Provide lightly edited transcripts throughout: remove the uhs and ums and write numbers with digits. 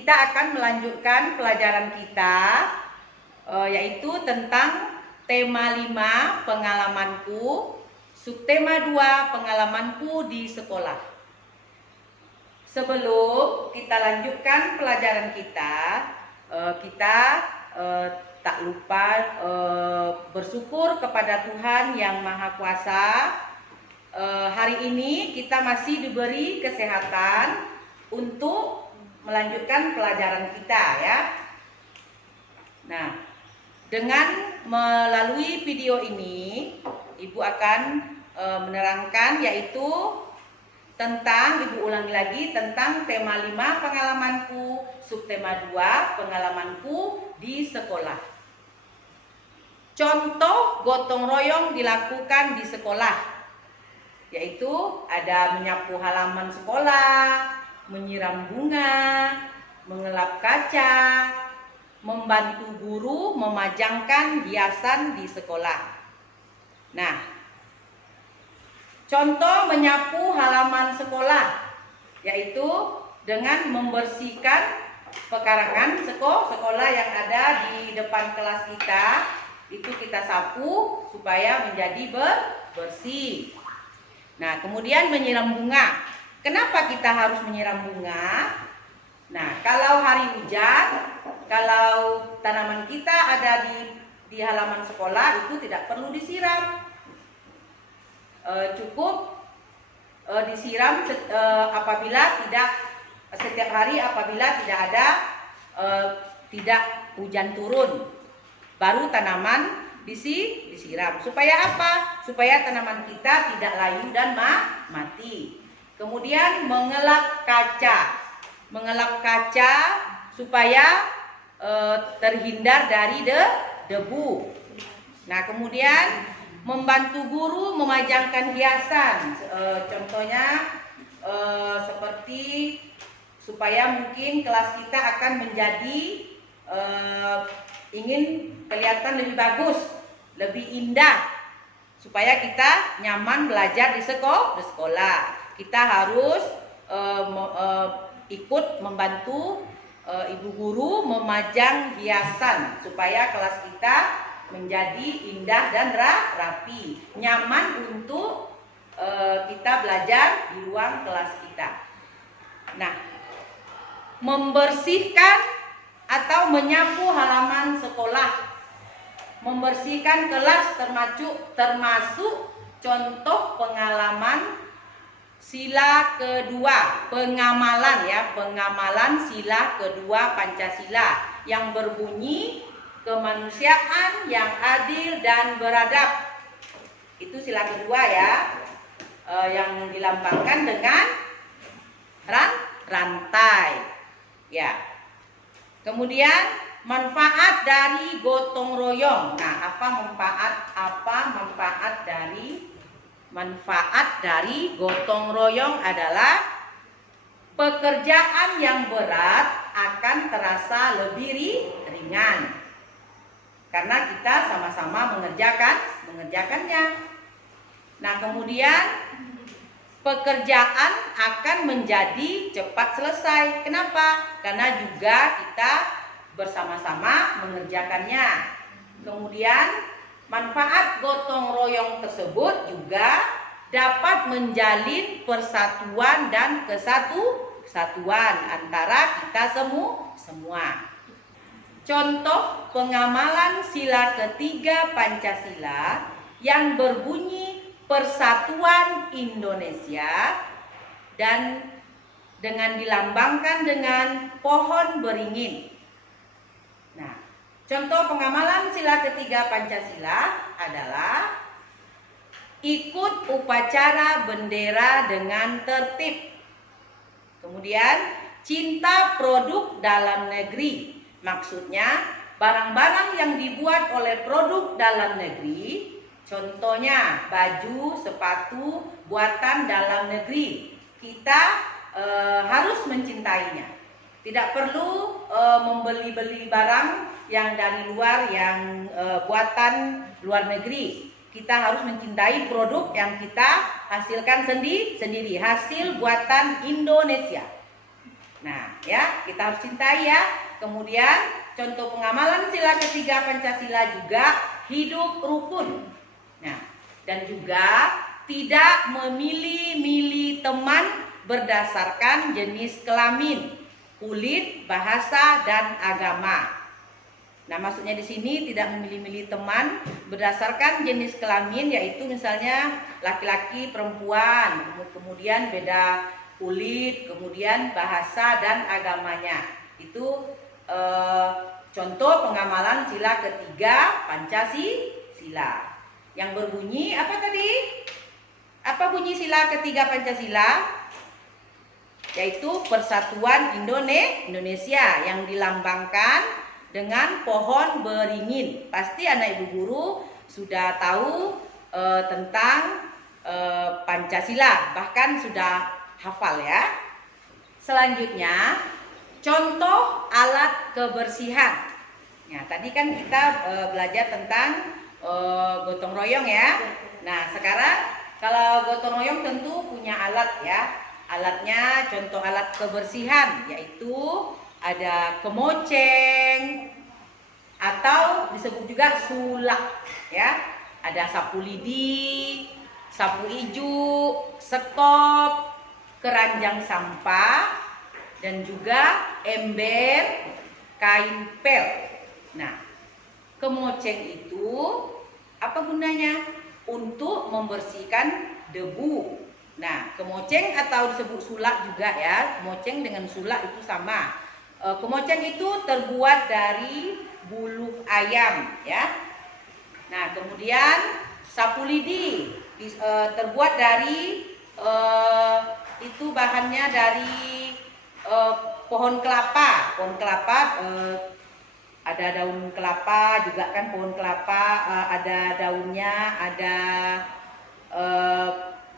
kita akan melanjutkan pelajaran kita yaitu tentang tema 5 pengalamanku, subtema 2 pengalamanku di sekolah. Sebelum kita lanjutkan pelajaran kita, tak lupa bersyukur kepada Tuhan yang Maha Kuasa. Hari ini kita masih diberi kesehatan untuk melanjutkan pelajaran kita ya. Nah, dengan melalui video ini Ibu akan menerangkan yaitu tentang, Ibu ulangi lagi, tentang tema 5 pengalamanku, subtema 2 pengalamanku di sekolah. Contoh gotong royong dilakukan di sekolah yaitu ada menyapu halaman sekolah, menyiram bunga, mengelap kaca, membantu guru memajangkan hiasan di sekolah. Nah, contoh menyapu halaman sekolah yaitu dengan membersihkan pekarangan sekolah yang ada di depan kelas kita, itu kita sapu supaya menjadi bersih. Nah, kemudian menyiram bunga. Kenapa kita harus menyiram bunga? Nah, kalau hari hujan, kalau tanaman kita ada di halaman sekolah itu tidak perlu disiram. Cukup disiram apabila setiap hari apabila tidak hujan turun. Baru tanaman disiram. Supaya apa? Supaya tanaman kita tidak layu dan mati. Kemudian mengelap kaca. Mengelap kaca supaya terhindar dari debu. Nah, kemudian membantu guru memajangkan hiasan. Contohnya seperti supaya mungkin kelas kita akan menjadi ingin kelihatan lebih bagus, lebih indah, supaya kita nyaman belajar di sekolah. Kita harus ikut membantu ibu guru memajang hiasan supaya kelas kita menjadi indah dan rapi, nyaman untuk kita belajar di ruang kelas kita. Nah, membersihkan atau menyapu halaman sekolah, membersihkan kelas termasuk contoh pengalaman sila kedua, pengamalan ya, pengamalan sila kedua Pancasila yang berbunyi kemanusiaan yang adil dan beradab. Itu sila kedua ya, yang dilambangkan dengan rantai ya. Kemudian manfaat dari gotong royong. Nah, apa manfaat dari gotong royong adalah pekerjaan yang berat akan terasa lebih ringan karena kita sama-sama mengerjakannya. Nah, kemudian pekerjaan akan menjadi cepat selesai. Kenapa? Karena juga kita bersama-sama mengerjakannya. Kemudian manfaat gotong royong tersebut juga dapat menjalin persatuan dan kesatuan antara kita semua. Contoh pengamalan sila ketiga Pancasila yang berbunyi Persatuan Indonesia dan dengan dilambangkan dengan pohon beringin. Nah, contoh pengamalan sila ketiga Pancasila adalah ikut upacara bendera dengan tertib. Kemudian cinta produk dalam negeri. Maksudnya barang-barang yang dibuat oleh produk dalam negeri, contohnya baju, sepatu buatan dalam negeri, kita harus mencintainya. Tidak perlu membeli-beli barang yang dari luar, yang buatan luar negeri. Kita harus mencintai produk yang kita hasilkan sendiri, hasil buatan Indonesia. Nah, ya, kita harus cintai ya. Kemudian contoh pengamalan sila ketiga Pancasila juga hidup rukun. Nah, dan juga tidak memilih-milih teman berdasarkan jenis kelamin, kulit, bahasa, dan agama. Nah, maksudnya di sini tidak memilih-milih teman berdasarkan jenis kelamin, yaitu misalnya laki-laki, perempuan, kemudian beda kulit, kemudian bahasa dan agamanya. Itu contoh pengamalan sila ketiga Pancasila. Yang berbunyi apa tadi? Apa bunyi sila ketiga Pancasila? Yaitu Persatuan Indonesia yang dilambangkan dengan pohon beringin. Pasti anak ibu guru sudah tahu tentang Pancasila, bahkan sudah hafal ya. Selanjutnya, contoh alat kebersihan. Nah, tadi kan kita belajar tentang gotong royong ya. Nah, sekarang kalau gotong royong tentu punya alat ya. Alatnya contoh alat kebersihan yaitu ada kemoceng atau disebut juga sulak ya. Ada sapu lidi, sapu ijuk, sekop, keranjang sampah, dan juga ember, kain pel. Nah, kemoceng itu apa gunanya? Untuk membersihkan debu. Nah, kemoceng atau disebut sulak juga ya. Kemoceng dengan sulak itu sama. Kemoceng itu terbuat dari bulu ayam ya. Nah, kemudian sapu lidi terbuat dari itu bahannya dari pohon kelapa. Pohon kelapa ada daun kelapa juga kan, pohon kelapa ada daunnya, ada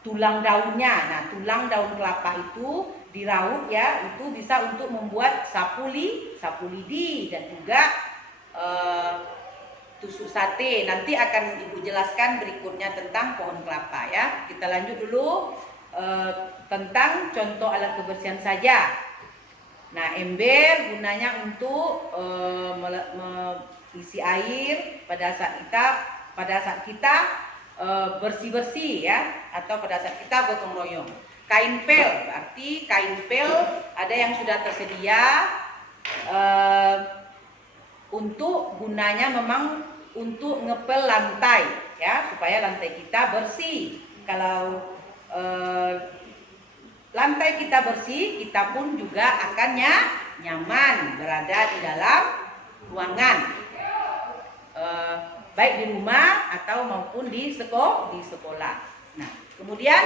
tulang daunnya. Nah, tulang daun kelapa itu diraut ya, itu bisa untuk membuat sapu lidi dan juga tusuk sate. Nanti akan Ibu jelaskan berikutnya tentang pohon kelapa ya. Kita lanjut dulu tentang contoh alat kebersihan saja. Nah, ember gunanya untuk mengisi air pada saat kita bersih-bersih ya, atau pada saat kita gotong royong. Kain pel, berarti kain pel ada yang sudah tersedia untuk gunanya memang untuk ngepel lantai ya, supaya lantai kita bersih. Kalau lantai kita bersih, kita pun juga akan nyaman berada di dalam ruangan, baik di rumah atau maupun di sekolah. Nah, kemudian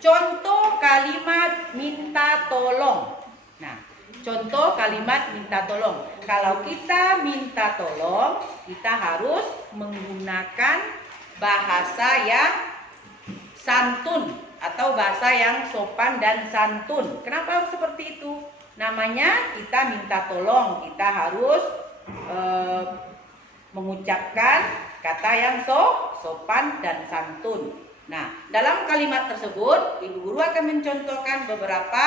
contoh kalimat minta tolong. Nah, contoh kalimat minta tolong. Kalau kita minta tolong, kita harus menggunakan bahasa yang santun atau bahasa yang sopan dan santun. Kenapa harus seperti itu? Namanya kita minta tolong, kita harus mengucapkan kata yang sopan dan santun. Nah, dalam kalimat tersebut, Ibu Guru akan mencontohkan beberapa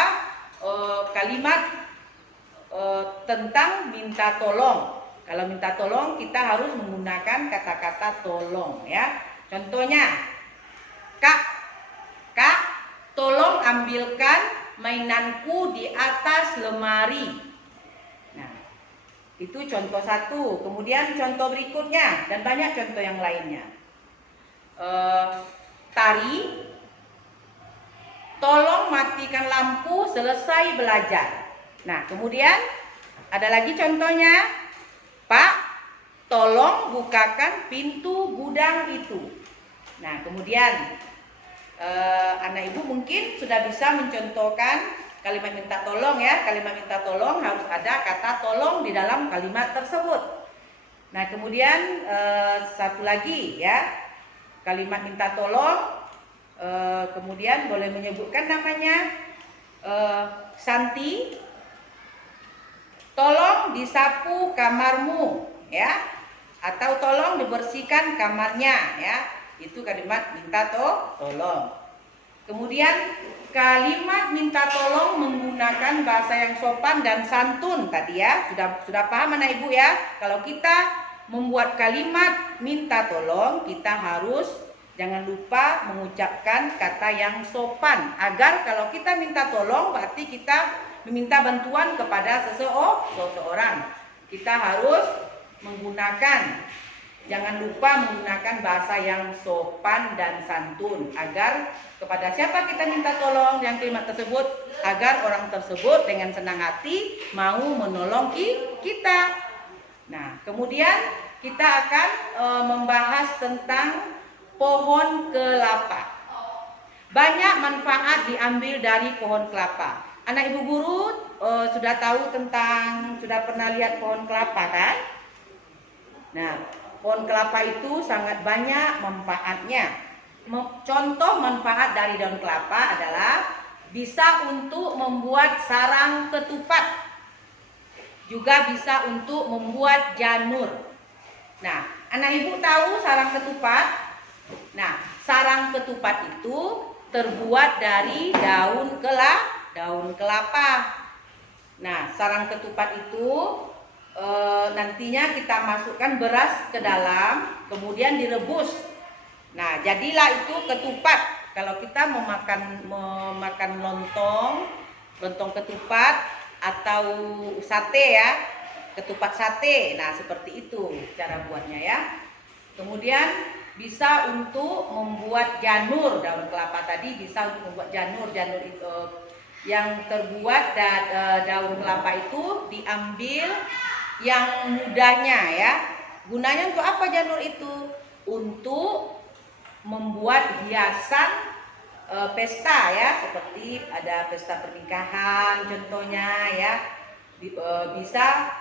kalimat tentang minta tolong. Kalau minta tolong, kita harus menggunakan kata-kata tolong ya. Contohnya, Kak, tolong ambilkan mainanku di atas lemari. Nah, itu contoh satu. Kemudian contoh berikutnya, dan banyak contoh yang lainnya. Tari, tolong matikan lampu selesai belajar. Nah, kemudian ada lagi contohnya, Pak, tolong bukakan pintu gudang itu. Nah, kemudian anak ibu mungkin sudah bisa mencontohkan kalimat minta tolong ya. Kalimat minta tolong harus ada kata tolong di dalam kalimat tersebut. Nah, kemudian satu lagi ya, kalimat minta tolong kemudian boleh menyebutkan namanya. Santi, tolong disapu kamarmu ya, atau tolong dibersihkan kamarnya ya. Itu kalimat minta tolong. Kemudian kalimat minta tolong menggunakan bahasa yang sopan dan santun tadi ya. Sudah paham anak ibu ya? Kalau kita membuat kalimat minta tolong, kita harus jangan lupa mengucapkan kata yang sopan. Agar kalau kita minta tolong berarti kita meminta bantuan kepada seseorang. Kita harus menggunakan, jangan lupa menggunakan bahasa yang sopan dan santun agar kepada siapa kita minta tolong yang kalimat tersebut, agar orang tersebut dengan senang hati mau menolong kita. Nah, kemudian kita akan membahas tentang pohon kelapa. Banyak manfaat diambil dari pohon kelapa. Anak ibu guru sudah pernah lihat pohon kelapa kan? Nah, pohon kelapa itu sangat banyak manfaatnya. Contoh manfaat dari daun kelapa adalah bisa untuk membuat sarang ketupat. Juga bisa untuk membuat janur. Nah, anak ibu tahu sarang ketupat? Nah, sarang ketupat itu terbuat dari daun kelapa. Nah, sarang ketupat itu nantinya kita masukkan beras ke dalam, kemudian direbus. Nah, jadilah itu ketupat. Kalau kita memakan lontong ketupat atau sate ya, ketupat sate. Nah, seperti itu cara buatnya ya. Kemudian bisa untuk membuat janur, daun kelapa tadi bisa untuk membuat janur itu yang terbuat daun kelapa itu diambil yang mudanya ya. Gunanya untuk apa janur itu? Untuk membuat hiasan pesta ya, seperti ada pesta pernikahan contohnya ya. Bisa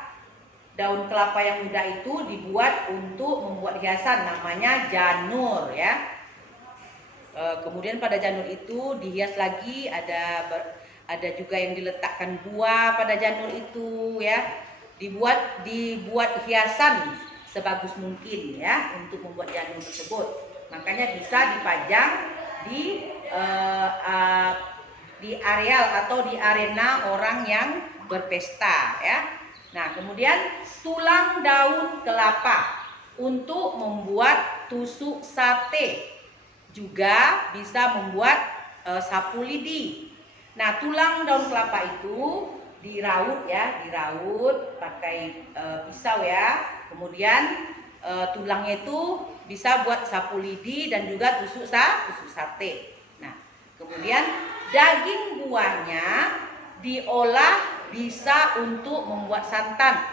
daun kelapa yang muda itu dibuat untuk membuat hiasan, namanya janur ya. Kemudian pada janur itu dihias lagi, ada juga yang diletakkan buah pada janur itu ya. Dibuat hiasan sebagus mungkin ya untuk membuat janur tersebut. Makanya bisa dipajang di areal atau di arena orang yang berpesta ya. Nah, kemudian tulang daun kelapa untuk membuat tusuk sate, juga bisa membuat sapu lidi. Nah, tulang daun kelapa itu diraut pakai pisau ya. Kemudian tulangnya itu bisa buat sapu lidi dan juga tusuk sate. Nah, kemudian daging buahnya diolah bisa untuk membuat santan.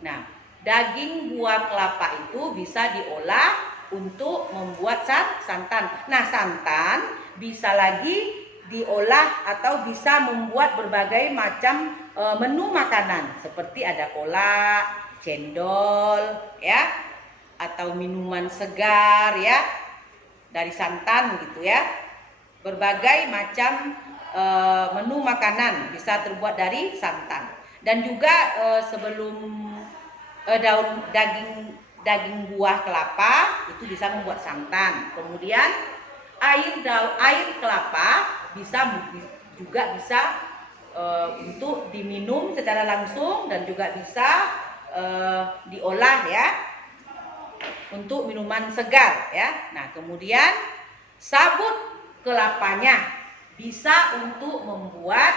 Nah, daging buah kelapa itu bisa diolah untuk membuat santan. Nah, santan bisa lagi diolah atau bisa membuat berbagai macam menu makanan seperti ada kolak, cendol ya, atau minuman segar ya dari santan gitu ya. Berbagai macam menu makanan bisa terbuat dari santan. Dan juga sebelum daging buah kelapa itu bisa membuat santan. Kemudian air kelapa juga bisa untuk diminum secara langsung dan juga bisa diolah ya untuk minuman segar ya. Nah, kemudian sabut kelapanya bisa untuk membuat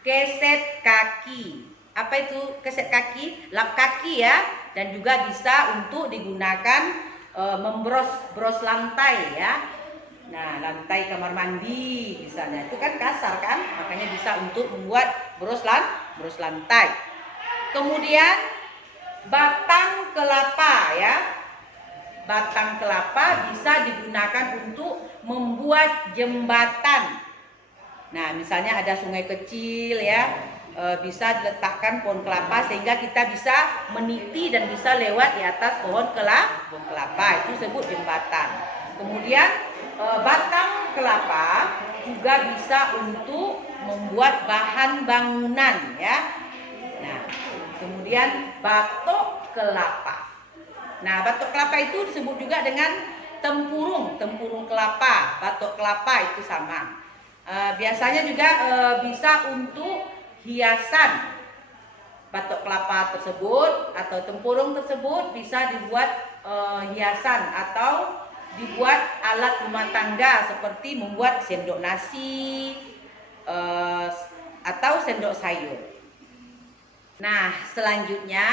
keset kaki. Apa itu keset kaki? Lap kaki ya. Dan juga bisa untuk digunakan membros lantai ya. Nah, lantai kamar mandi misalnya, itu kan kasar kan, makanya bisa untuk membuat bros lantai. Kemudian batang kelapa ya. Batang kelapa bisa digunakan untuk membuat jembatan. Nah, misalnya ada sungai kecil ya, bisa diletakkan pohon kelapa sehingga kita bisa meniti dan bisa lewat di atas pohon kelapa, itu disebut jembatan. Kemudian batang kelapa juga bisa untuk membuat bahan bangunan ya. Nah, kemudian batok kelapa. Nah, batok kelapa itu disebut juga dengan tempurung kelapa, batok kelapa itu sama. Biasanya juga bisa untuk hiasan batok kelapa tersebut atau tempurung tersebut bisa dibuat hiasan atau dibuat alat rumah tangga seperti membuat sendok nasi atau sendok sayur. Nah, selanjutnya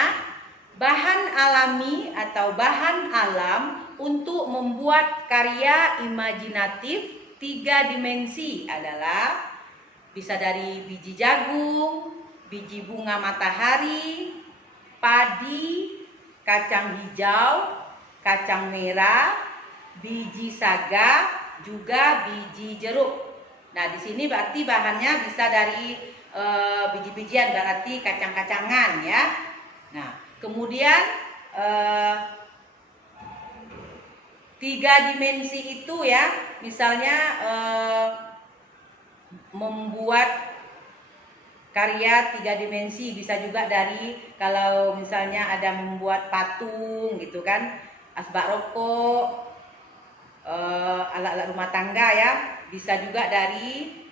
bahan alami atau bahan alam untuk membuat karya imajinatif 3 dimensi adalah bisa dari biji jagung, biji bunga matahari, padi, kacang hijau, kacang merah, biji saga, juga biji jeruk. Nah, di sini berarti bahannya bisa dari biji-bijian, berarti kacang-kacangan ya. Nah, kemudian 3 dimensi itu ya, misalnya membuat karya 3 dimensi bisa juga dari, kalau misalnya ada membuat patung gitu kan, asbak rokok, alat-alat rumah tangga ya, bisa juga dari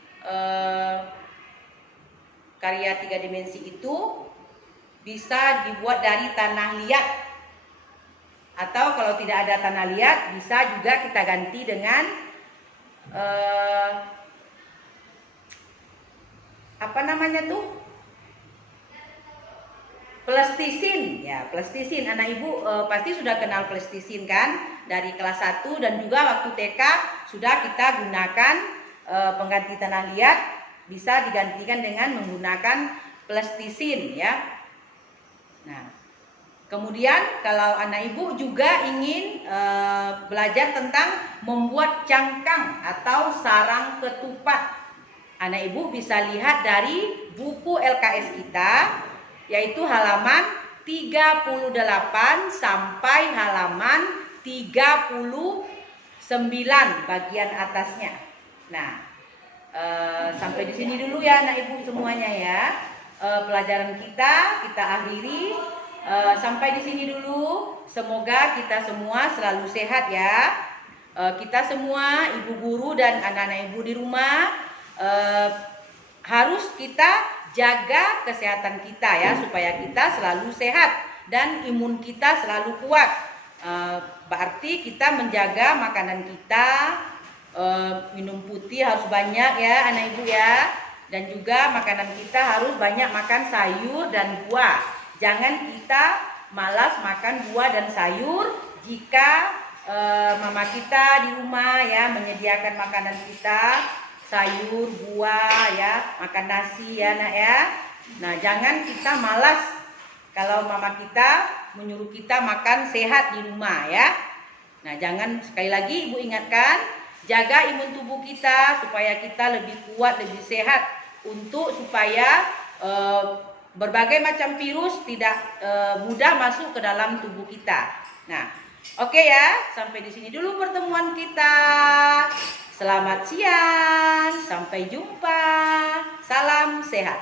karya 3 dimensi itu bisa dibuat dari tanah liat, atau kalau tidak ada tanah liat bisa juga kita ganti dengan apa namanya tuh, plastisin ya, plastisin. Anak ibu pasti sudah kenal plastisin kan, dari kelas 1 dan juga waktu TK sudah kita gunakan pengganti tanah liat, bisa digantikan dengan menggunakan plastisin ya. Nah, kemudian kalau anak ibu juga ingin belajar tentang membuat cangkang atau sarang ketupat, anak ibu bisa lihat dari buku LKS kita, yaitu halaman 38 sampai halaman 39 bagian atasnya. Nah, sampai di sini dulu ya anak ibu semuanya ya. Pelajaran kita akhiri sampai di sini dulu. Semoga kita semua selalu sehat ya. Kita semua ibu guru dan anak-anak ibu di rumah harus kita jaga kesehatan kita ya, supaya kita selalu sehat dan imun kita selalu kuat. Berarti kita menjaga makanan kita, minum putih harus banyak ya anak ibu ya, dan juga makanan kita harus banyak makan sayur dan buah. Jangan kita malas makan buah dan sayur jika mama kita di rumah ya menyediakan makanan kita, sayur, buah ya, makan nasi ya nak ya. Nah, jangan kita malas kalau mama kita menyuruh kita makan sehat di rumah ya. Nah, jangan, sekali lagi ibu ingatkan, jaga imun tubuh kita supaya kita lebih kuat, lebih sehat, untuk supaya berbagai macam virus tidak mudah masuk ke dalam tubuh kita. Nah, oke ya, sampai di sini dulu pertemuan kita. Selamat siang, sampai jumpa. Salam sehat.